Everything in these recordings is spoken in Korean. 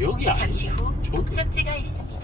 여기 아니야? 잠시 후 목적지가 있습니다.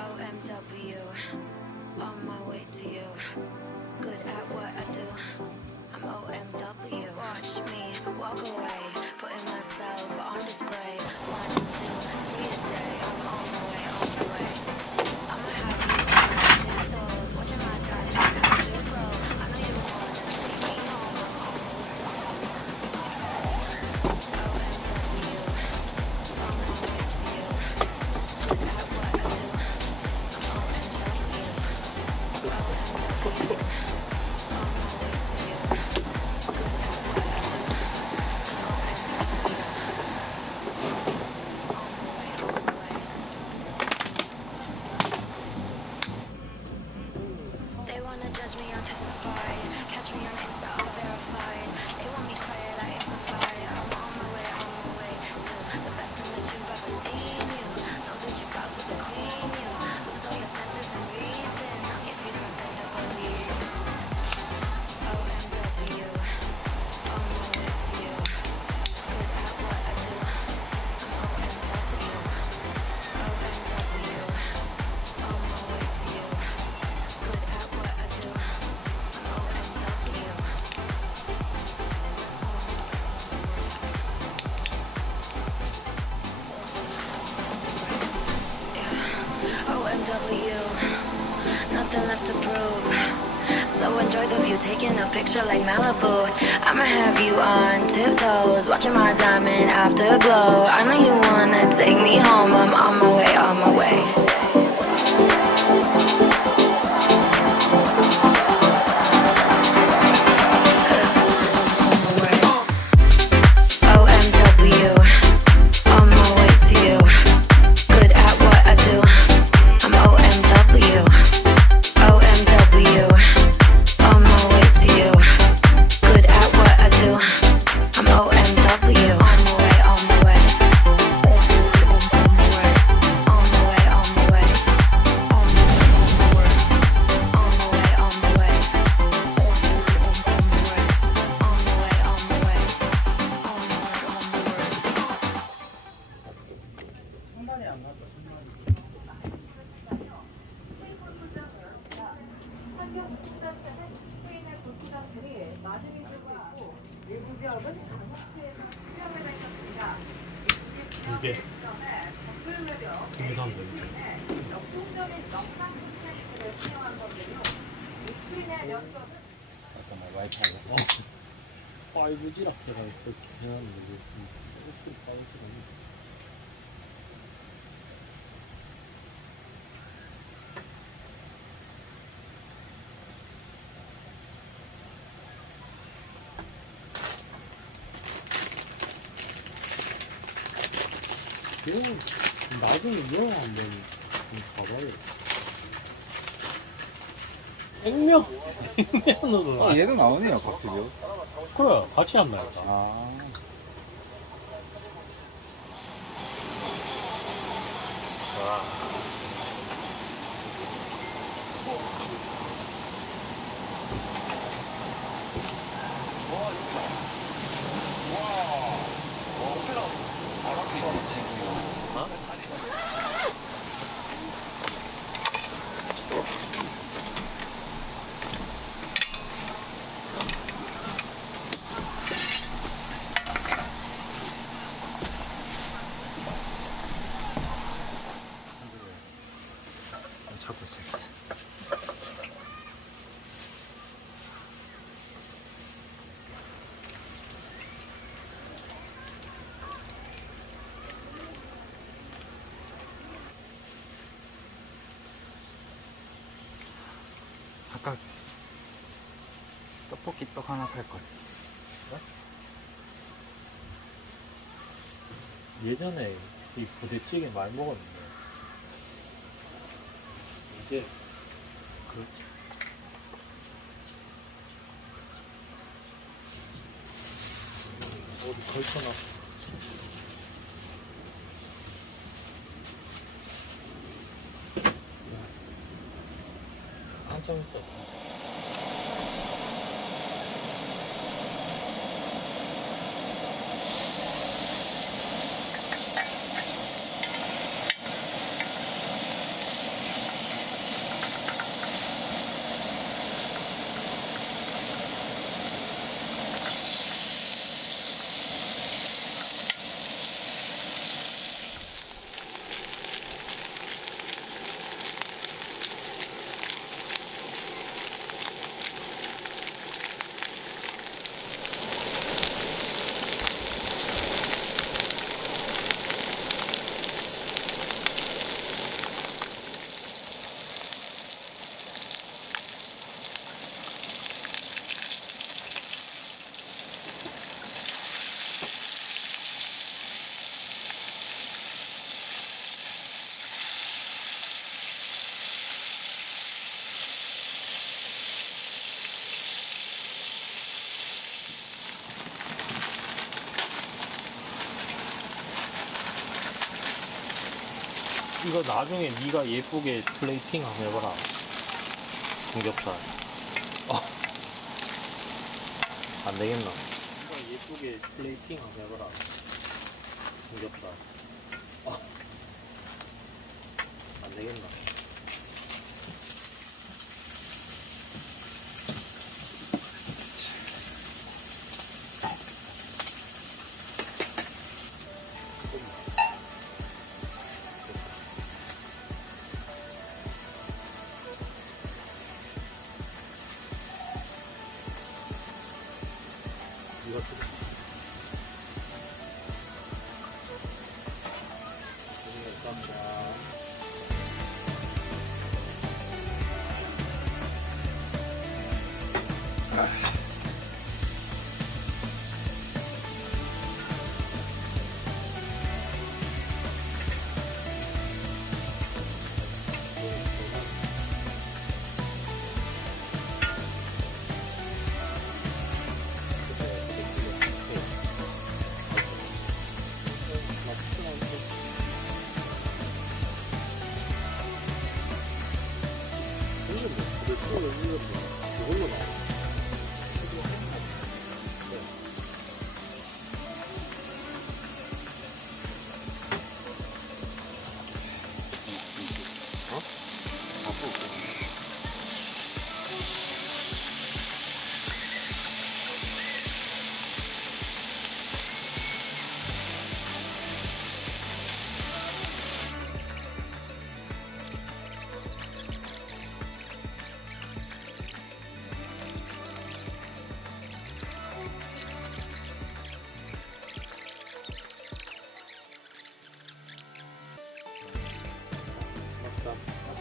OMW, on my way to you. Good at what I do. I'm OMW. Watch me walk away, putting myself on display. 1, 2, 3 a day. I'm on my way, on my way. I'ma have you on my tiptoes, watching my diamond after glow. I know you wanna take me home. I'm on my way, on my way. OMW, on my way to you. Good at what I do. They wanna judge me, I'll testify. Catch me on Insta, I'll verify. They want me quiet, I amplify. I'm on my way to the best thing that you've ever seen. You know that you bow to the queen. You lose all your senses and reason. I'll give you something to believe. OMW, on my way to you. Good at what I do. I'm OMW. OMW, on my way to you. Good at what I do. I'm OMW. OMW, nothing left to prove. So enjoy the view, taking a picture like Malibu. I'ma have you on tiptoes, watching my diamond afterglow. I know you wanna take me home. I'm on my way, on my way. OMW, on my way to you. Good at what I do. I'm OMW. OMW, on my way to you. Good at what I do. I'm OMW. On my way, on my way. On my way, on my way. On my way, on my way. On my way, on my way. On my way, on my way. 환경 공단체는 스페인의 골프장들이 마드리드도 있고 일부 지역은 강원도에서 수영을 밝혔습니다. 이게 정글매력 등산들인데. 스페인의 역동적인 역상 콘텐츠를 사용한 건데요. 스페인의 연속은 잠깐만 와이파이. 5G라 제가 그렇게 해놨는데 왜 5G가 이거 나중에 이거 한번 가봐야겠다. 액면! 액면으로 얘도 나오네요, 박지규. 그래 같이 안 나니까. 아. 아까 떡볶이 떡 하나 살걸. 예전에 이 부대찌개 많이 먹었는데 이제 그 어디 걸쳐놨어. 한참 있어. 이거 나중에 네가 예쁘게 플레이팅 한번 해봐라. 삼겹살. 안 되겠나? 네가 예쁘게 플레이팅 한번 해봐라. 삼겹살. 안 되겠나? 이거 감사합니다. 그걸로 나와.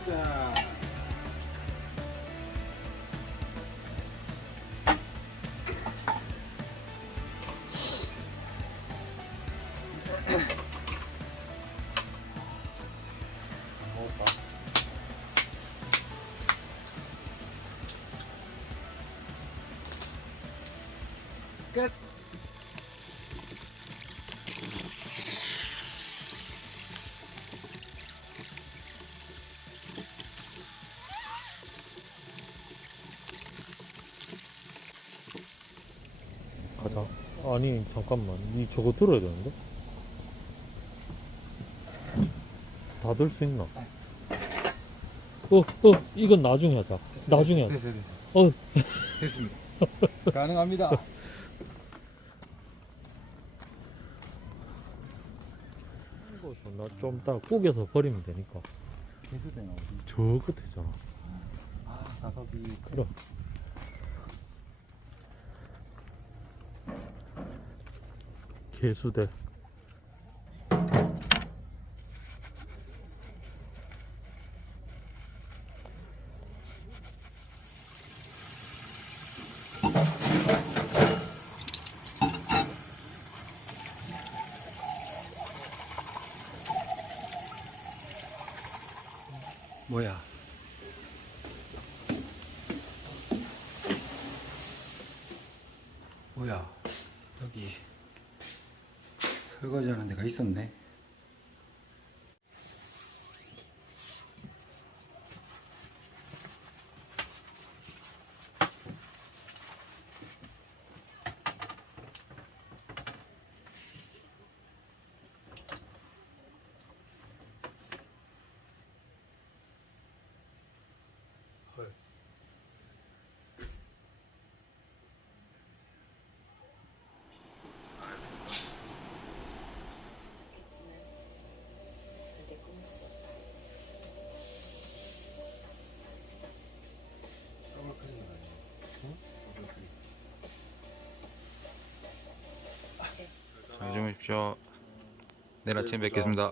자, 먹어봐. 끝. 가자. 아니 잠깐만. 이 저거 들어야 되는데? 다 들 수 있나? 이건 나중에 하자. 나중에 하자. 됐어. 어, 됐습니다. 가능합니다. 이거서 나 좀 이따 구겨서 버리면 되니까. 개수대나 어디? 저 끝에잖아. 아, 사각이. 그래. 개수대. 뭐야? 뭐야? 여기 설거지하는 데가 있었네. 헐. 잘 주무십시오. 내일 아침에 뵙겠습니다.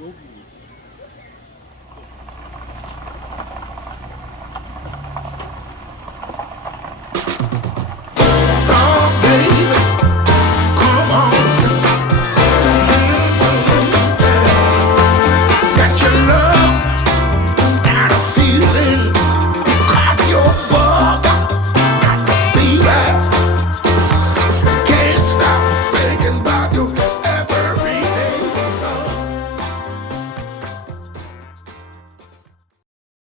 여기